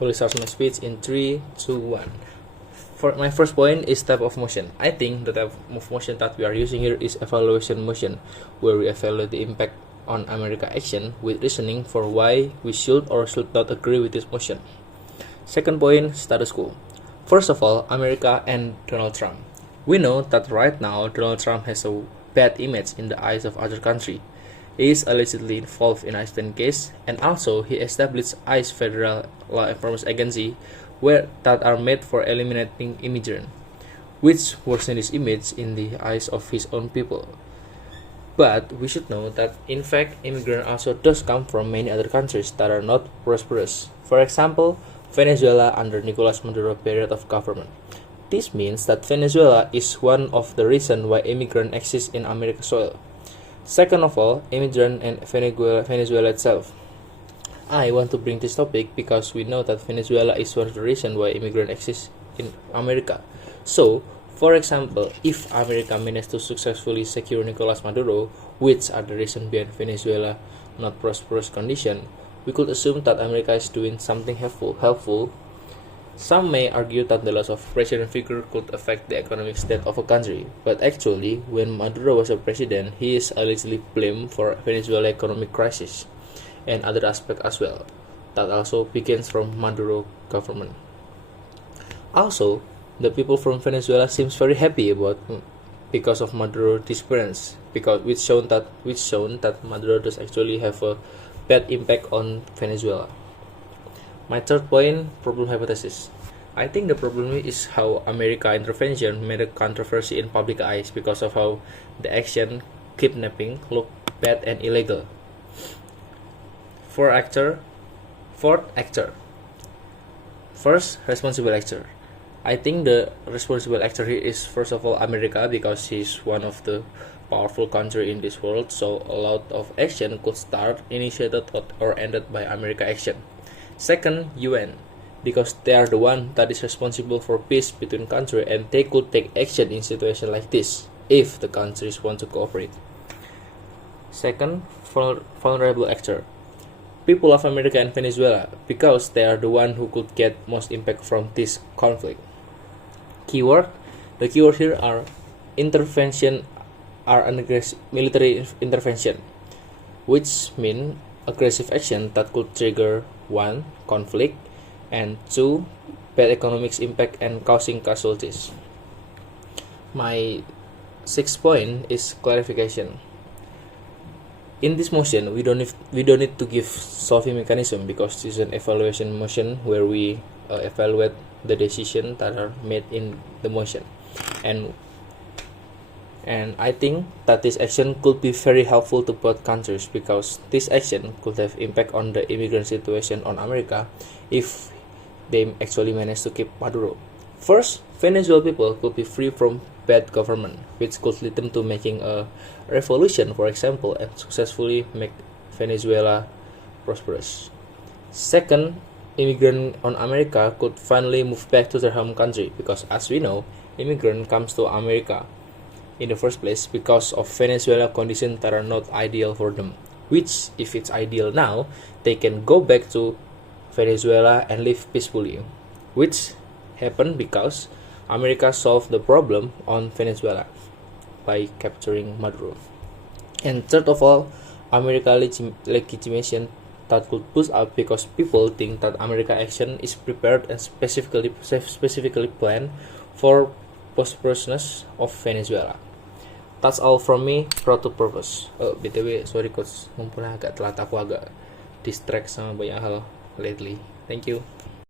Will start my speech in 3, 2, 1. For my first point is type of motion. I think the type of motion that we are using here is evaluation motion, where we evaluate the impact on America action with reasoning for why we should or should not agree with this motion. Second point, status quo. First of all, America and Donald Trump. We know that right now Donald Trump has a bad image in the eyes of other countries. He is allegedly involved in Iceland case, and also he established ICE Federal Law Enforcement Agency that are made for eliminating immigrants, which worsen his image in the eyes of his own people. But we should know that in fact immigrants also does come from many other countries that are not prosperous. For example, Venezuela under Nicolas Maduro period of government. This means that Venezuela is one of the reasons why immigrants exist in American soil. Second of all, immigrant and Venezuela itself. I want to bring this topic because we know that Venezuela is one of the reasons why immigrants exist in America. So, for example, if America managed to successfully secure Nicolas Maduro, which are the reason behind Venezuela not prosperous condition, we could assume that America is doing something helpful. Some may argue that the loss of president figure could affect the economic state of a country, but actually, when Maduro was a president, he is allegedly blamed for Venezuela economic crisis and other aspects as well. That also begins from Maduro government. Also, the people from Venezuela seems very happy because of Maduro disappearance, which shown that Maduro does actually have a bad impact on Venezuela. My third point, problem hypothesis. I think the problem is how America intervention made a controversy in public eyes because of how the action, kidnapping, looked bad and illegal. Fourth actor. First, responsible actor. I think the responsible actor here is first of all America because he's one of the powerful country in this world, so a lot of action could start, initiated or ended by America action. Second, UN, because they are the one that is responsible for peace between countries and they could take action in situations like this if the countries want to cooperate. Second, vulnerable actor. People of America and Venezuela, because they are the one who could get most impact from this conflict. The keyword here are intervention are an military intervention, which mean aggressive action that could trigger 1. Conflict, and 2. Bad economic impact and causing casualties. My sixth point is clarification. In this motion, we don't need to give solving mechanism because it's an evaluation motion where we evaluate the decisions that are made in the motion, and I think that this action could be very helpful to both countries because this action could have impact on the immigrant situation on America if they actually manage to keep Maduro. First, Venezuelan people could be free from bad government, which could lead them to making a revolution, for example, and successfully make Venezuela prosperous. Second, immigrant on America could finally move back to their home country because, as we know, immigrant comes to America in the first place because of Venezuela conditions that are not ideal for them, which if it's ideal now, they can go back to Venezuela and live peacefully, which happened because America solved the problem on Venezuela by capturing Maduro. And third of all, America legitimation that could push up because people think that America action is prepared and specifically planned for prosperousness of Venezuela. That's all from me, proud to purpose. BTW, sorry coach, mumpung agak telat, aku agak distract sama banyak hal lately. Thank you.